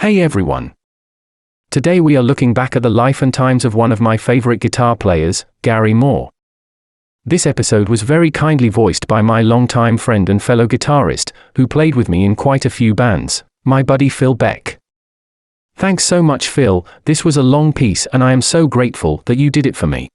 Hey everyone! Today we are looking back at the life and times of one of my favorite guitar players, Garry Moore. This episode was very kindly voiced by my longtime friend and fellow guitarist, who played with me in quite a few bands, my buddy Phil Beck. Thanks so much, Phil. This was a long piece and I am so grateful that you did it for me.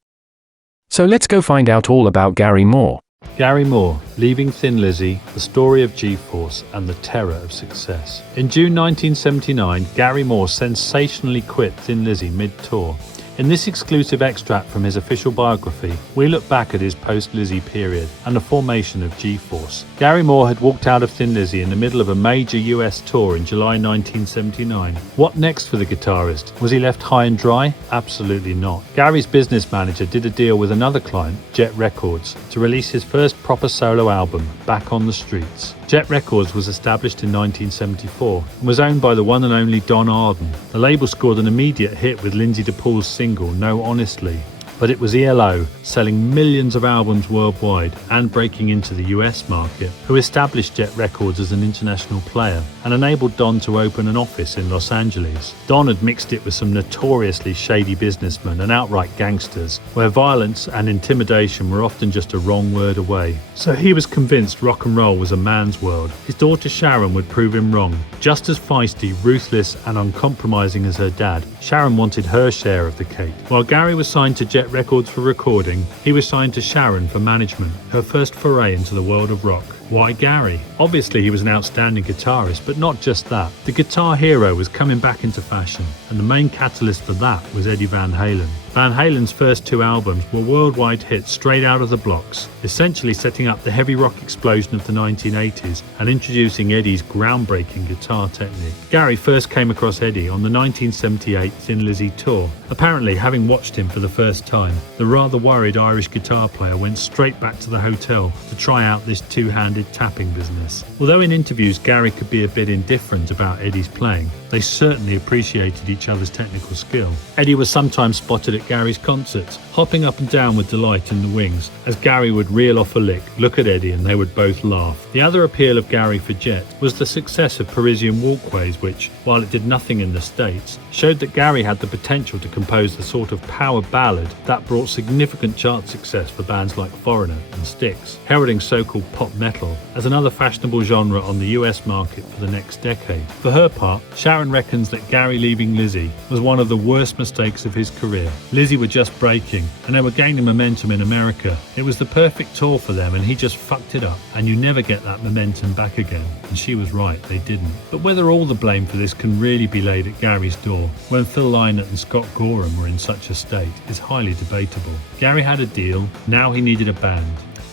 So let's go find out all about Garry Moore. Garry Moore, leaving Thin Lizzy, the story of G-Force and the terror of success. In June 1979, Garry Moore sensationally quit Thin Lizzy mid-tour. In this exclusive extract from his official biography, we look back at his post-Lizzy period and the formation of G-Force. Garry Moore had walked out of Thin Lizzy in the middle of a major US tour in July 1979. What next for the guitarist? Was he left high and dry? Absolutely not. Garry's business manager did a deal with another client, Jet Records, to release his first proper solo album, Back on the Streets. Jet Records was established in 1974 and was owned by the one and only Don Arden. The label scored an immediate hit with Lindsay DePaul's single No Honestly, but it was ELO, selling millions of albums worldwide and breaking into the US market, who established Jet Records as an international player and enabled Don to open an office in Los Angeles. Don had mixed it with some notoriously shady businessmen and outright gangsters, where violence and intimidation were often just a wrong word away. So he was convinced rock and roll was a man's world. His daughter Sharon would prove him wrong. Just as feisty, ruthless and uncompromising as her dad, Sharon wanted her share of the cake. While Garry was signed to Jet Records for recording, he was signed to Sharon for management, her first foray into the world of rock. Why Garry? Obviously he was an outstanding guitarist, but not just that. The guitar hero was coming back into fashion, and the main catalyst for that was Eddie Van Halen. Van Halen's first two albums were worldwide hits straight out of the blocks, essentially setting up the heavy rock explosion of the 1980s and introducing Eddie's groundbreaking guitar technique. Garry first came across Eddie on the 1978 Thin Lizzy tour. Apparently, having watched him for the first time, the rather worried Irish guitar player went straight back to the hotel to try out this two-handed tapping business. Although in interviews Garry could be a bit indifferent about Eddie's playing, they certainly appreciated each other's technical skill. Eddie was sometimes spotted at Garry's concerts, hopping up and down with delight in the wings, as Garry would reel off a lick, look at Eddie and they would both laugh. The other appeal of Garry for Jet was the success of Parisian Walkways, which, while it did nothing in the States, showed that Garry had the potential to compose the sort of power ballad that brought significant chart success for bands like Foreigner and Styx, heralding so-called pop metal as another fashionable genre on the US market for the next decade. For her part, Sharon reckons that Garry leaving Lizzy was one of the worst mistakes of his career. Lizzy were just breaking and they were gaining momentum in America. It was the perfect tour for them and he just fucked it up, and you never get that momentum back again. And she was right, they didn't. But whether all the blame for this can really be laid at Garry's door when Phil Lynott and Scott Gorham were in such a state is highly debatable. Garry had a deal, now he needed a band.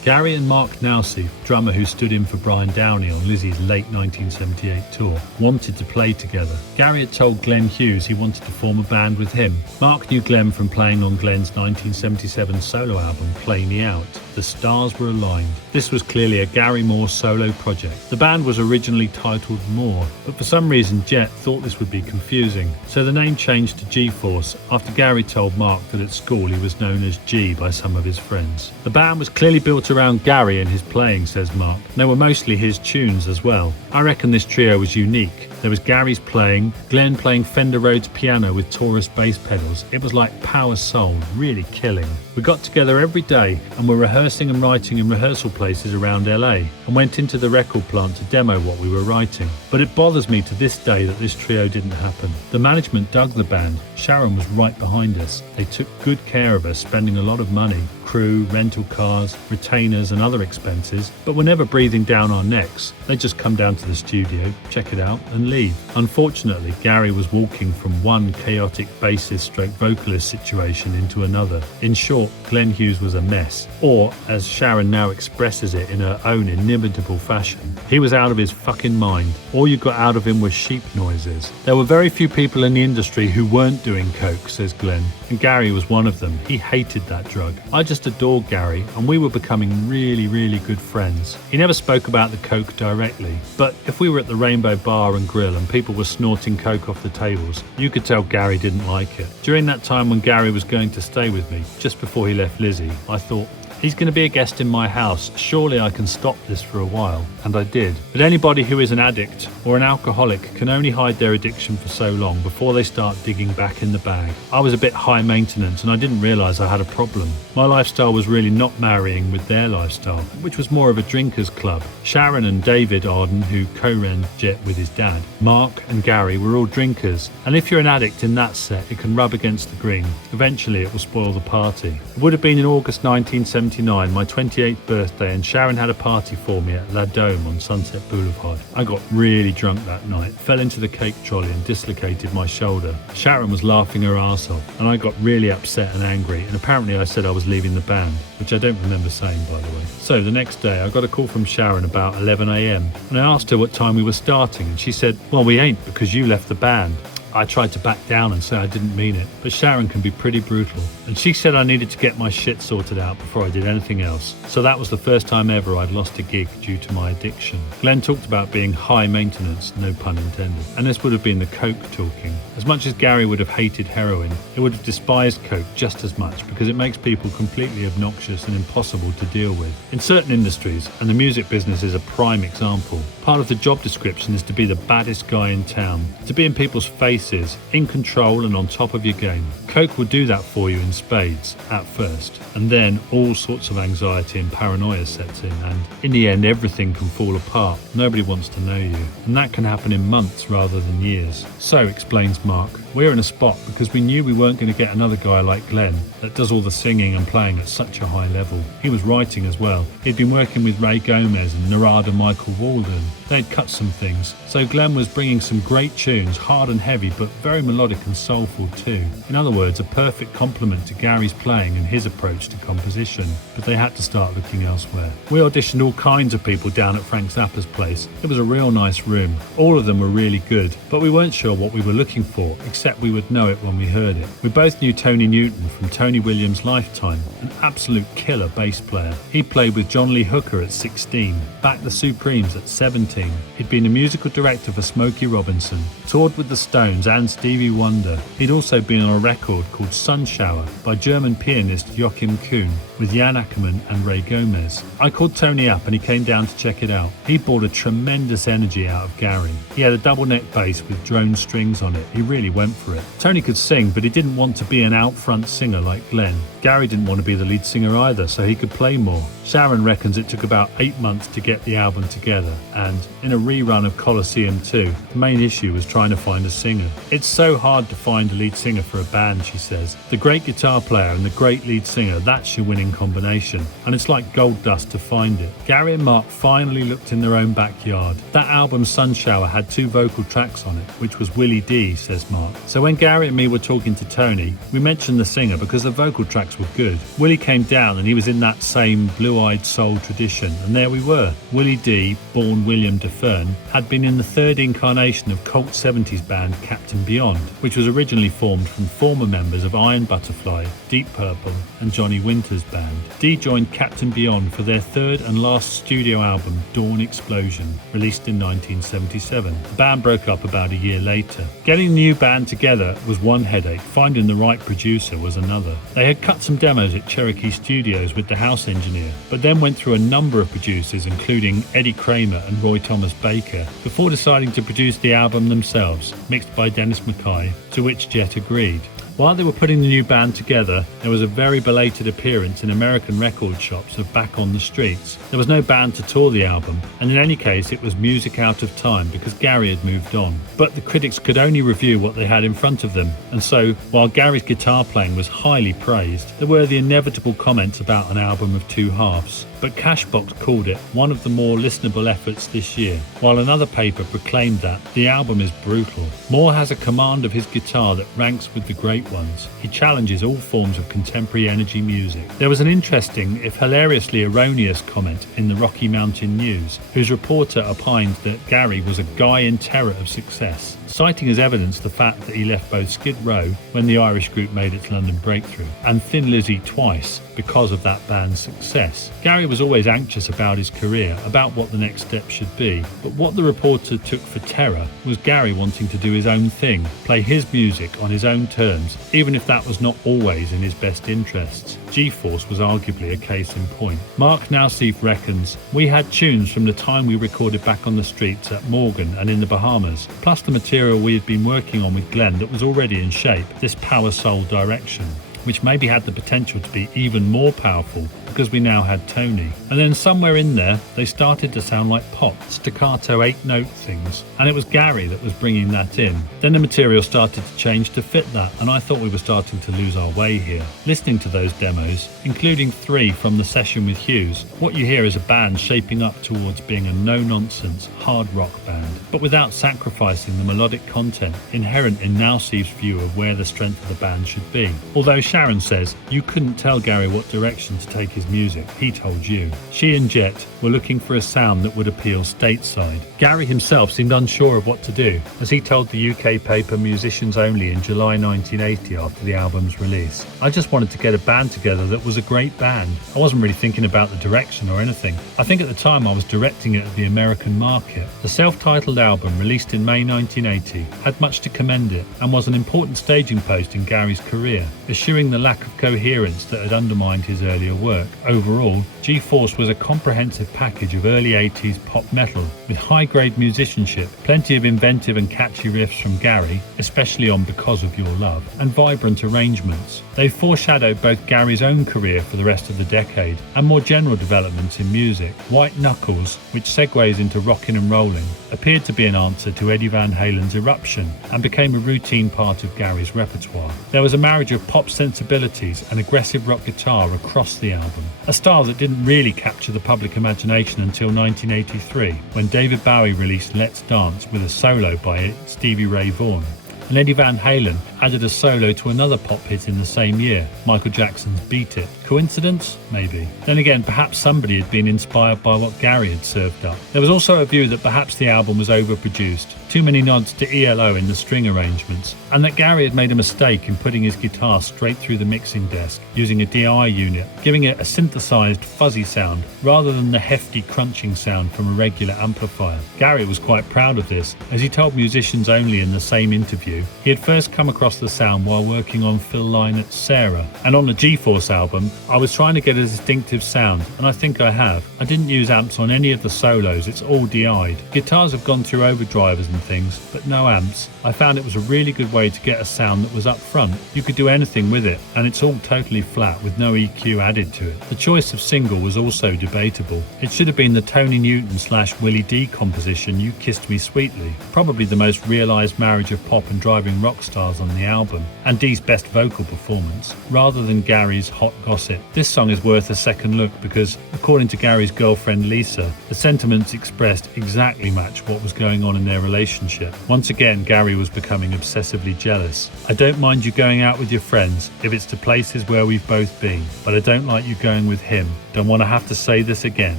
Garry and Mark Nausey, drummer who stood in for Brian Downey on Lizzy's late 1978 tour, wanted to play together. Garry had told Glenn Hughes he wanted to form a band with him. Mark knew Glenn from playing on Glenn's 1977 solo album, Play Me Out. The stars were aligned. This was clearly a Garry Moore solo project. The band was originally titled Moore, but for some reason Jet thought this would be confusing, so the name changed to G-Force after Garry told Mark that at school he was known as G by some of his friends. The band was clearly built around Garry and his playing, says Mark. They were mostly his tunes as well. I reckon this trio was unique. There was Garry's playing, Glenn playing Fender Rhodes piano with Taurus bass pedals. It was like power soul, really killing. We got together every day and were rehearsing and writing in rehearsal places around LA, and went into the record plant to demo what we were writing. But it bothers me to this day that this trio didn't happen. The management dug the band. Sharon was right behind us. They took good care of us, spending a lot of money. Crew, rental cars, retainers and other expenses, but were never breathing down our necks. They'd just come down to the studio, check it out and leave. Unfortunately, Garry was walking from one chaotic bassist/vocalist situation into another. In short, Glenn Hughes was a mess, or as Sharon now expresses it in her own inimitable fashion, he was out of his fucking mind. All you got out of him was sheep noises. There were very few people in the industry who weren't doing coke, says Glenn, and Garry was one of them. He hated that drug. I just adored Garry, and we were becoming really good friends. He never spoke about the coke directly, but if we were at the Rainbow Bar and Grill and people were snorting coke off the tables, you could tell Garry didn't like it. During that time when Garry was going to stay with me, just before he left Lizzy, I thought, He's going to be a guest in my house. Surely I can stop this for a while. And I did. But anybody who is an addict or an alcoholic can only hide their addiction for so long before they start digging back in the bag. I was a bit high maintenance and I didn't realise I had a problem. My lifestyle was really not marrying with their lifestyle, which was more of a drinkers club. Sharon and David Arden, who co-ran Jet with his dad, Mark and Garry were all drinkers. And if you're an addict in that set, it can rub against the green. Eventually it will spoil the party. It would have been in August 1979, my 28th birthday, and Sharon had a party for me at La Dome on Sunset Boulevard. I got really drunk that night, fell into the cake trolley and dislocated my shoulder. Sharon was laughing her arse off, and I got really upset and angry, and apparently I said I was leaving the band, which I don't remember saying, by the way. So the next day I got a call from Sharon about 11 a.m, and I asked her what time we were starting, and she said, "Well, we ain't, because you left the band." I tried to back down and say I didn't mean it, but Sharon can be pretty brutal, and she said I needed to get my shit sorted out before I did anything else. So that was the first time ever I'd lost a gig due to my addiction. Glenn talked about being high maintenance, no pun intended, and this would have been the coke talking. As much as Garry would have hated heroin, he would have despised coke just as much because it makes people completely obnoxious and impossible to deal with. In certain industries, and the music business is a prime example, part of the job description is to be the baddest guy in town, to be in people's faces, in control and on top of your game. Coke will do that for you in spades, at first, and then all sorts of anxiety and paranoia sets in, and in the end everything can fall apart. Nobody wants to know you, and that can happen in months rather than years. So, explains Mark, we're in a spot because we knew we weren't going to get another guy like Glenn that does all the singing and playing at such a high level. He was writing as well. He'd been working with Ray Gomez and Narada Michael Walden. They'd cut some things, so Glenn was bringing some great tunes, hard and heavy, but very melodic and soulful too. In other words, a perfect complement to Garry's playing and his approach to composition, but they had to start looking elsewhere. We auditioned all kinds of people down at Frank Zappa's place. It was a real nice room. All of them were really good, but we weren't sure what we were looking for, except we would know it when we heard it. We both knew Tony Newton from Tony Williams' Lifetime, an absolute killer bass player. He played with John Lee Hooker at 16, backed the Supremes at 17. He'd been a musical director for Smokey Robinson, toured with the Stones and Stevie Wonder. He'd also been on a record called Sun Shower by German pianist Joachim Kuhn with Jan Ackerman and Ray Gomez. I called Tony up and he came down to check it out. He brought a tremendous energy out of Garry. He had a double neck bass with drone strings on it. He really went for it. Tony could sing, but he didn't want to be an out front singer like Glenn. Garry didn't want to be the lead singer either, so he could play more. Sharon reckons it took about 8 months to get the album together, and in a rerun of Colosseum 2, the main issue was trying to find a singer. It's so hard to find a lead singer for a band, she says. The great guitar player and the great lead singer, that's your winning combination, and it's like gold dust to find it. Garry and Mark finally looked in their own backyard. That album Sun Shower had 2 vocal tracks on it, which was Willie D, says Mark. So when Garry and me were talking to Tony, we mentioned the singer because the vocal tracks were good. Willie came down and he was in that same blue-eyed soul tradition, and there we were. Willie D, born William DeFern, had been in the 3rd incarnation of cult 70s band Captain Beyond, which was originally formed from former members of Iron Butterfly, Deep Purple and Johnny Winter's band. D joined Captain Beyond for their 3rd and last studio album, Dawn Explosion, released in 1977. The band broke up about a year later. Getting the new band together was one headache, finding the right producer was another. They had cut some demos at Cherokee Studios with the house engineer, but then went through a number of producers including Eddie Kramer and Roy Thomas Baker before deciding to produce the album themselves, mixed by Dennis Mackay, to which Jet agreed. While they were putting the new band together, there was a very belated appearance in American record shops of Back on the Streets. There was no band to tour the album, and in any case it was music out of time because Garry had moved on. But the critics could only review what they had in front of them, and so, while Garry's guitar playing was highly praised, there were the inevitable comments about an album of 2 halves. But Cashbox called it one of the more listenable efforts this year, while another paper proclaimed that the album is brutal. Moore has a command of his guitar that ranks with the great ones. He challenges all forms of contemporary energy music. There was an interesting, if hilariously erroneous, comment in the Rocky Mountain News, whose reporter opined that Garry was a guy in terror of success, citing as evidence the fact that he left both Skid Row when the Irish group made its London breakthrough, and Thin Lizzy twice because of that band's success. Garry was always anxious about his career, about what the next step should be, but what the reporter took for terror was Garry wanting to do his own thing, play his music on his own terms, even if that was not always in his best interests. G-Force was arguably a case in point. Mark Nausif reckons, "We had tunes from the time we recorded back on the streets at Morgan and in the Bahamas, plus the material we had been working on with Glenn that was already in shape, this power soul direction, which maybe had the potential to be even more powerful because we now had Tony. And then somewhere in there, they started to sound like pop, staccato 8-note things, and it was Garry that was bringing that in. Then the material started to change to fit that, and I thought we were starting to lose our way here." Listening to those demos, including 3 from the session with Hughes, what you hear is a band shaping up towards being a no-nonsense, hard rock band, but without sacrificing the melodic content inherent in Nausif's view of where the strength of the band should be. Although Sharon says, "You couldn't tell Garry what direction to take his music, he told you." She and Jet were looking for a sound that would appeal stateside. Garry himself seemed unsure of what to do, as he told the UK paper Musicians Only in July 1980 after the album's release. "I just wanted to get a band together that was a great band. I wasn't really thinking about the direction or anything. I think at the time I was directing it at the American market." The self-titled album, released in May 1980, had much to commend it and was an important staging post in Garry's career, eschewing the lack of coherence that had undermined his earlier work. Overall, G-Force was a comprehensive package of early 80s pop metal, with high-grade musicianship, plenty of inventive and catchy riffs from Garry, especially on Because of Your Love, and vibrant arrangements. They foreshadowed both Garry's own career for the rest of the decade and more general developments in music. White Knuckles, which segues into Rockin' and Rollin', appeared to be an answer to Eddie Van Halen's Eruption and became a routine part of Garry's repertoire. There was a marriage of pop sensibilities and aggressive rock guitar across the album, a style that didn't really capture the public imagination until 1983, when David Bowie released Let's Dance with a solo by Stevie Ray Vaughan. And Eddie Van Halen added a solo to another pop hit in the same year, Michael Jackson's Beat It. Coincidence? Maybe. Then again, perhaps somebody had been inspired by what Garry had served up. There was also a view that perhaps the album was overproduced, too many nods to ELO in the string arrangements, and that Garry had made a mistake in putting his guitar straight through the mixing desk using a DI unit, giving it a synthesized, fuzzy sound rather than the hefty crunching sound from a regular amplifier. Garry was quite proud of this, as he told Musicians Only in the same interview. He had first come across the sound while working on Phil Lynot's Sarah, and on the G-Force album, I was trying to get a distinctive sound, and I think I have. I didn't use amps on any of the solos, it's all DI'd. Guitars have gone through overdrivers and things, but no amps. I found it was a really good way to get a sound that was up front. You could do anything with it, and it's all totally flat with no EQ added to it. The choice of single was also debatable. It should have been the Tony Newton / Willie D composition You Kissed Me Sweetly, probably the most realised marriage of pop and driving rock stars on the album, and Dee's best vocal performance, rather than Garry's hot gossip. This song is worth a second look because, according to Garry's girlfriend Lisa, the sentiments expressed exactly match what was going on in their relationship. Once again, Garry was becoming obsessively jealous. "I don't mind you going out with your friends if it's to places where we've both been, but I don't like you going with him. Don't want to have to say this again.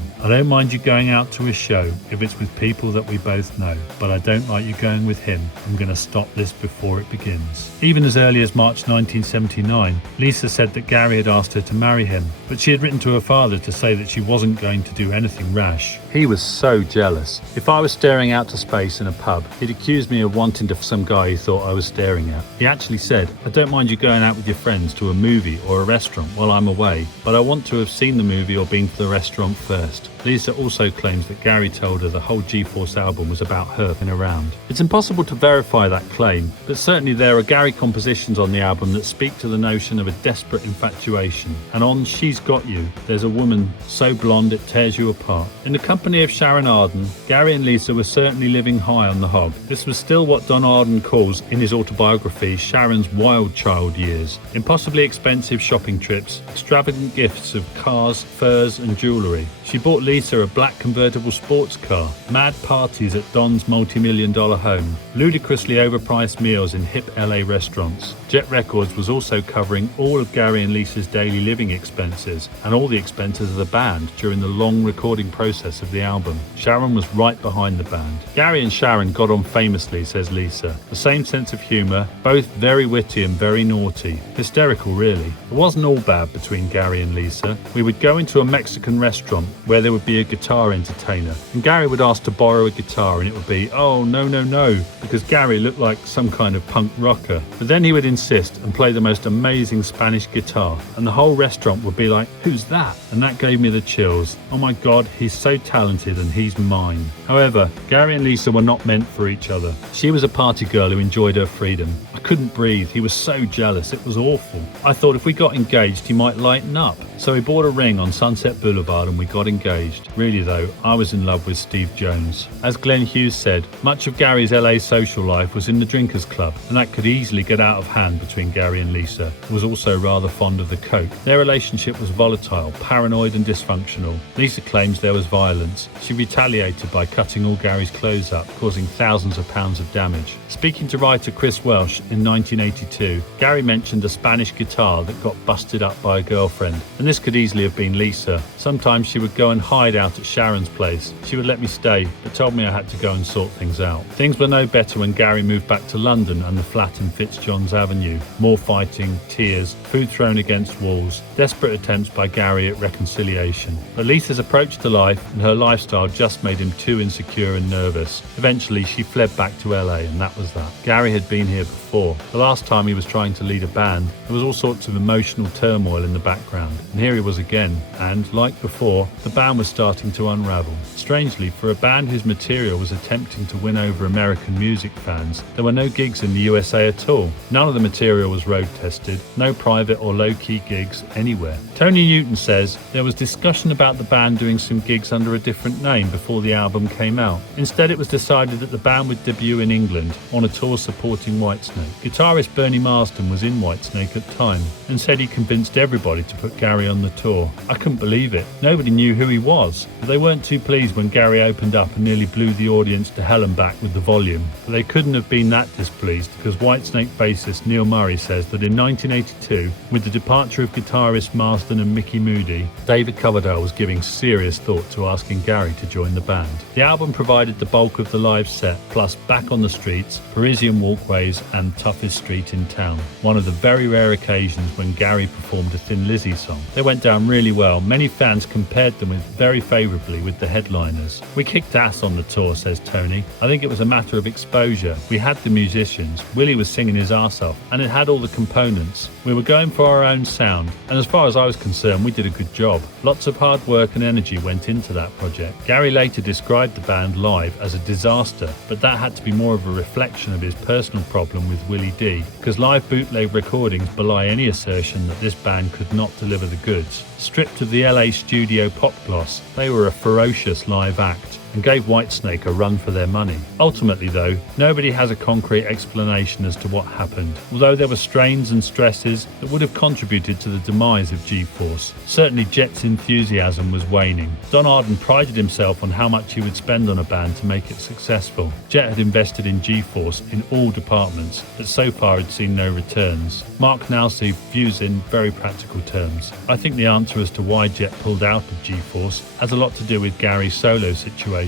I don't mind you going out to a show if it's with people that we both know, but I don't like you going with him. I'm going to stop this before it begins." Even as early as March 1979, Lisa said that Garry had asked her to marry him, but she had written to her father to say that she wasn't going to do anything rash. He was so jealous. If I was staring out to space in a pub, he'd accuse me of wanting to some guy he thought I was staring at. He actually said, "I don't mind you going out with your friends to a movie or a restaurant while I'm away, but I want to have seen the movie or been to the restaurant first." Lisa also claims that Garry told her the whole G-Force album was about her and around. It's impossible to verify that claim, but certainly there are Garry compositions on the album that speak to the notion of a desperate infatuation. And on She's Got You, there's a woman so blonde it tears you apart. In the company of Sharon Arden, Garry and Lisa were certainly living high on the hog. This was still what Don Arden calls in his autobiography Sharon's wild child years. Impossibly expensive shopping trips, extravagant gifts of cars, furs and jewellery. She bought Lisa a black convertible sports car, mad parties at Don's multi-million-dollar home, ludicrously overpriced meals in hip LA restaurants. Jet Records was also covering all of Garry and Lisa's daily living expenses and all the expenses of the band during the long recording process of of the album. Sharon was right behind the band. Garry and Sharon got on famously, says Lisa. The same sense of humour, both very witty and very naughty. Hysterical, really. It wasn't all bad between Garry and Lisa. We would go into a Mexican restaurant where there would be a guitar entertainer, and Garry would ask to borrow a guitar, and it would be, oh, no, because Garry looked like some kind of punk rocker. But then he would insist and play the most amazing Spanish guitar, and the whole restaurant would be like, who's that? And that gave me the chills. Oh my God, he's so talented and he's mine. However, Garry and Lisa were not meant for each other. She was a party girl who enjoyed her freedom. I couldn't breathe. He was so jealous. It was awful. I thought if we got engaged, he might lighten up. So he bought a ring on Sunset Boulevard and we got engaged. Really though, I was in love with Steve Jones. As Glenn Hughes said, much of Garry's LA social life was in the drinkers club, and that could easily get out of hand between Garry and Lisa, who was also rather fond of the coke. Their relationship was volatile, paranoid and dysfunctional. Lisa claims there was violence. She retaliated by cutting all Garry's clothes up, causing thousands of pounds of damage. Speaking to writer Chris Welsh in 1982, Garry mentioned a Spanish guitar that got busted up by a girlfriend, and this could easily have been Lisa. Sometimes she would go and hide out at Sharon's place. She would let me stay, but told me I had to go and sort things out. Things were no better when Garry moved back to London and the flat in Fitzjohn's Avenue. More fighting, tears, food thrown against walls, desperate attempts by Garry at reconciliation. But Lisa's approach to life and her lifestyle just made him too insecure and nervous. Eventually she fled back to LA, and that was that. Garry had been here before. The last time he was trying to lead a band, there was all sorts of emotional turmoil in the background, and here he was again, and, like before, the band was starting to unravel. Strangely, for a band whose material was attempting to win over American music fans, there were no gigs in the USA at all. None of the material was road tested, no private or low-key gigs anywhere. Tony Newton says there was discussion about the band doing some gigs under a different name before the album came out. Instead, it was decided that the band would debut in England on a tour supporting Whitesnake. Guitarist Bernie Marsden was in Whitesnake at the time and said he convinced everybody to put Garry on the tour. I couldn't believe it. Nobody knew who he was, but they weren't too pleased when Garry opened up and nearly blew the audience to hell and back with the volume. But they couldn't have been that displeased because Whitesnake bassist Neil Murray says that in 1982, with the departure of guitarists Marsden and Mickey Moody, David Coverdale was giving serious thought to asking Garry to join the band. The album provided the bulk of the live set, plus Back on the Streets, Parisian Walkways and Toughest Street in Town, one of the very rare occasions when Garry performed a Thin Lizzy song. They went down really well. Many fans compared them very favourably with the headliners. We kicked ass on the tour, says Tony. I think it was a matter of exposure. We had the musicians, Ylle was singing his arse off, and it had all the components. We were going for our own sound, and as far as I was concerned, we did a good job. Lots of hard work and energy went into that project. Garry later described the band live as a disaster, but that had to be more of a reflection of his personal problem with Willie D, because live bootleg recordings belie any assertion that this band could not deliver the goods. Stripped of the LA studio pop gloss, they were a ferocious live act and gave Whitesnake a run for their money. Ultimately though, nobody has a concrete explanation as to what happened, although there were strains and stresses that would have contributed to the demise of G-Force. Certainly Jet's enthusiasm was waning. Don Arden prided himself on how much he would spend on a band to make it successful. Jet had invested in G-Force in all departments, but so far had seen no returns. Mark Nowsey views in very practical terms. I think the answer as to why Jet pulled out of G-Force has a lot to do with Garry's solo situation.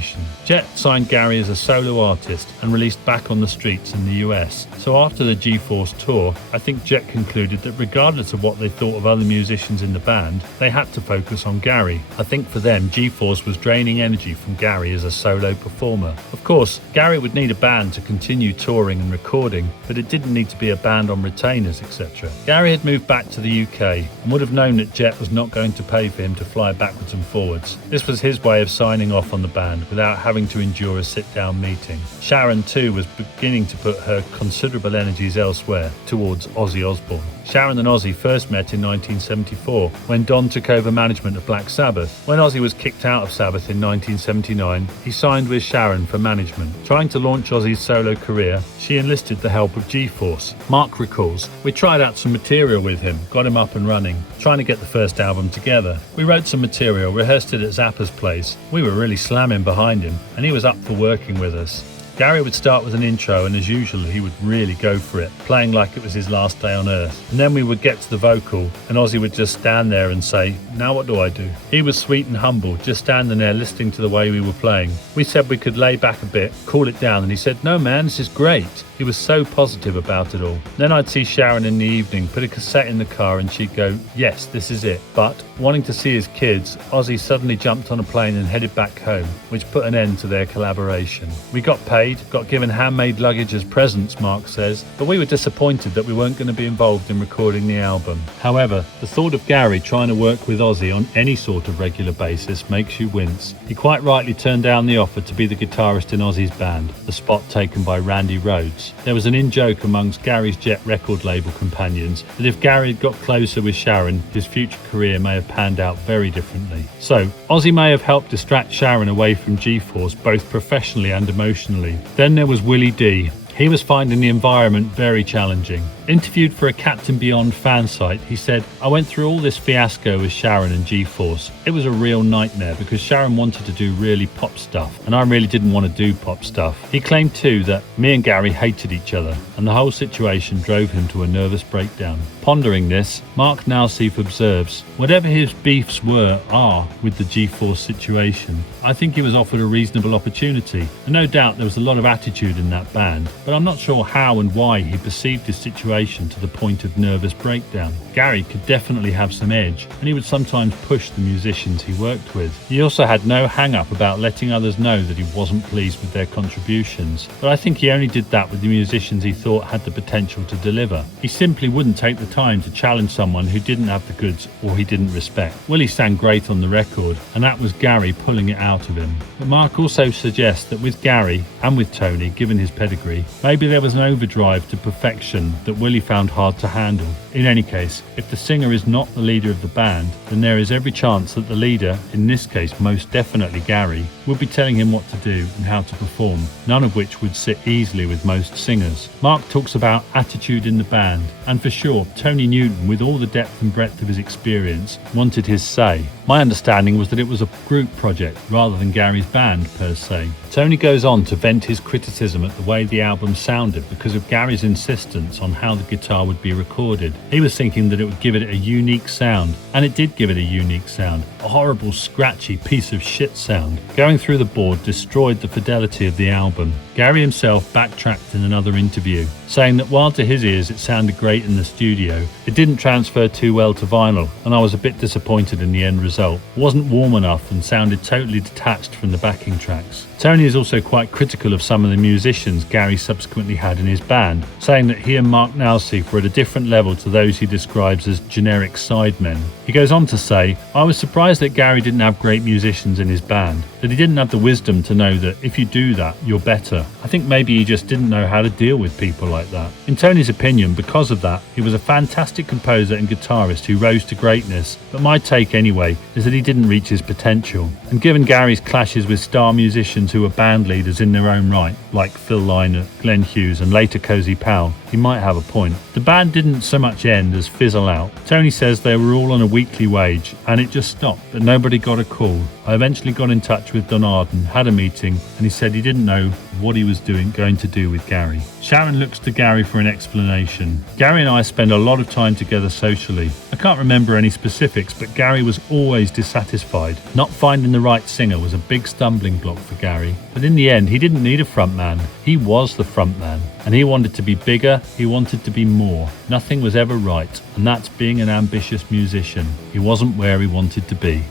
Jet signed Garry as a solo artist and released Back on the Streets in the US. So after the G-Force tour, I think Jet concluded that regardless of what they thought of other musicians in the band, they had to focus on Garry. I think for them, G-Force was draining energy from Garry as a solo performer. Of course, Garry would need a band to continue touring and recording, but it didn't need to be a band on retainers, etc. Garry had moved back to the UK and would have known that Jet was not going to pay for him to fly backwards and forwards. This was his way of signing off on the band without having to endure a sit-down meeting. Sharon too was beginning to put her considerable energies elsewhere, towards Ozzy Osbourne. Sharon and Ozzy first met in 1974 when Don took over management of Black Sabbath. When Ozzy was kicked out of Sabbath in 1979, he signed with Sharon for management. Trying to launch Ozzy's solo career, she enlisted the help of G-Force. Mark recalls, "We tried out some material with him, got him up and running, trying to get the first album together. We wrote some material, rehearsed it at Zappa's place. We were really slamming behind him, and he was up for working with us. Garry would start with an intro, and as usual he would really go for it, playing like it was his last day on earth. And then we would get to the vocal and Ozzy would just stand there and say, "Now what do I do?" He was sweet and humble, just standing there listening to the way we were playing. We said we could lay back a bit, cool it down, and he said, "No man, this is great." He was so positive about it all. Then I'd see Sharon in the evening, put a cassette in the car, and she'd go, "Yes, this is it." But, wanting to see his kids, Ozzy suddenly jumped on a plane and headed back home, which put an end to their collaboration. We got paid, got given handmade luggage as presents, Mark says, but we were disappointed that we weren't going to be involved in recording the album. However, the thought of Garry trying to work with Ozzy on any sort of regular basis makes you wince. He quite rightly turned down the offer to be the guitarist in Ozzy's band, the spot taken by Randy Rhoads. There was an in-joke amongst Garry's Jet record label companions that if Garry had got closer with Sharon, his future career may have panned out very differently. So, Ozzy may have helped distract Sharon away from G-Force both professionally and emotionally. Then there was Ylle D. He was finding the environment very challenging. Interviewed for a Captain Beyond fan site, he said, "I went through all this fiasco with Sharon and G-Force. It was a real nightmare because Sharon wanted to do really pop stuff and I really didn't want to do pop stuff." He claimed too that me and Garry hated each other and the whole situation drove him to a nervous breakdown. Pondering this, Mark Nowseef observes, "Whatever his beefs are with the G-Force situation, I think he was offered a reasonable opportunity, and no doubt there was a lot of attitude in that band, but I'm not sure how and why he perceived his situation to the point of nervous breakdown. Garry could definitely have some edge, and he would sometimes push the musicians he worked with. He also had no hang-up about letting others know that he wasn't pleased with their contributions, but I think he only did that with the musicians he thought had the potential to deliver. He simply wouldn't take the time to challenge someone who didn't have the goods or he didn't respect. Ylle sang great on the record, and that was Garry pulling it out of him." But Mark also suggests that with Garry, and with Tony, given his pedigree, maybe there was an overdrive to perfection that Ylle found hard to handle. In any case, if the singer is not the leader of the band, then there is every chance that the leader, in this case most definitely Garry, would be telling him what to do and how to perform, none of which would sit easily with most singers. Mark talks about attitude in the band, and for sure, Tony Newman, with all the depth and breadth of his experience, wanted his say. My understanding was that it was a group project rather than Garry's band per se. Tony goes on to vent his criticism at the way the album sounded because of Garry's insistence on how the guitar would be recorded. He was thinking that it would give it a unique sound, and it did give it a unique sound. A horrible, scratchy piece of shit sound. Going through the board destroyed the fidelity of the album. Garry himself backtracked in another interview, saying that while to his ears it sounded great in the studio, it didn't transfer too well to vinyl, and I was a bit disappointed in the end result. It wasn't warm enough and sounded totally detached from the backing tracks. Tony is also quite critical of some of the musicians Garry subsequently had in his band, saying that he and Mark Nowseef were at a different level to those he describes as generic sidemen. He goes on to say, "I was surprised that Garry didn't have great musicians in his band, that he didn't have the wisdom to know that if you do that, you're better. I think maybe he just didn't know how to deal with people like that." In Tony's opinion, because of that, he was a fantastic composer and guitarist who rose to greatness, but my take anyway is that he didn't reach his potential. And given Garry's clashes with star musicians who were band leaders in their own right, like Phil Lynott, Glenn Hughes and later Cozy Powell, he might have a point. The band didn't so much end as fizzle out. Tony says they were all on a weekly wage and it just stopped, but nobody got a call. I eventually got in touch with Don Arden, had a meeting, and he said he didn't know what he was going to do with Garry. Sharon looks to Garry for an explanation. "Garry and I spend a lot of time together socially. I can't remember any specifics, but Garry was always dissatisfied. Not finding the right singer was a big stumbling block for Garry. But in the end, he didn't need a frontman. He was the frontman. And he wanted to be bigger, he wanted to be more. Nothing was ever right, and that's being an ambitious musician. He wasn't where he wanted to be."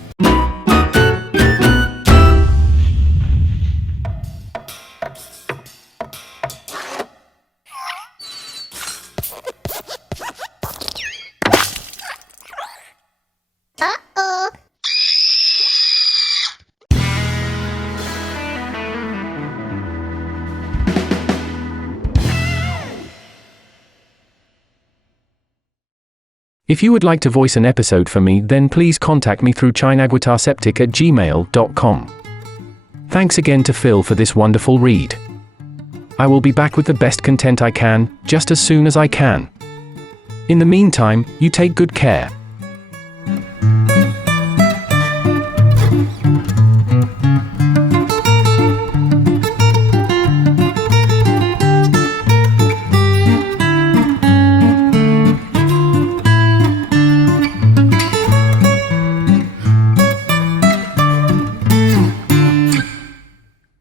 If you would like to voice an episode for me, then please contact me through chinaguitarseptic@gmail.com. Thanks again to Phil for this wonderful read. I will be back with the best content I can, just as soon as I can. In the meantime, you take good care.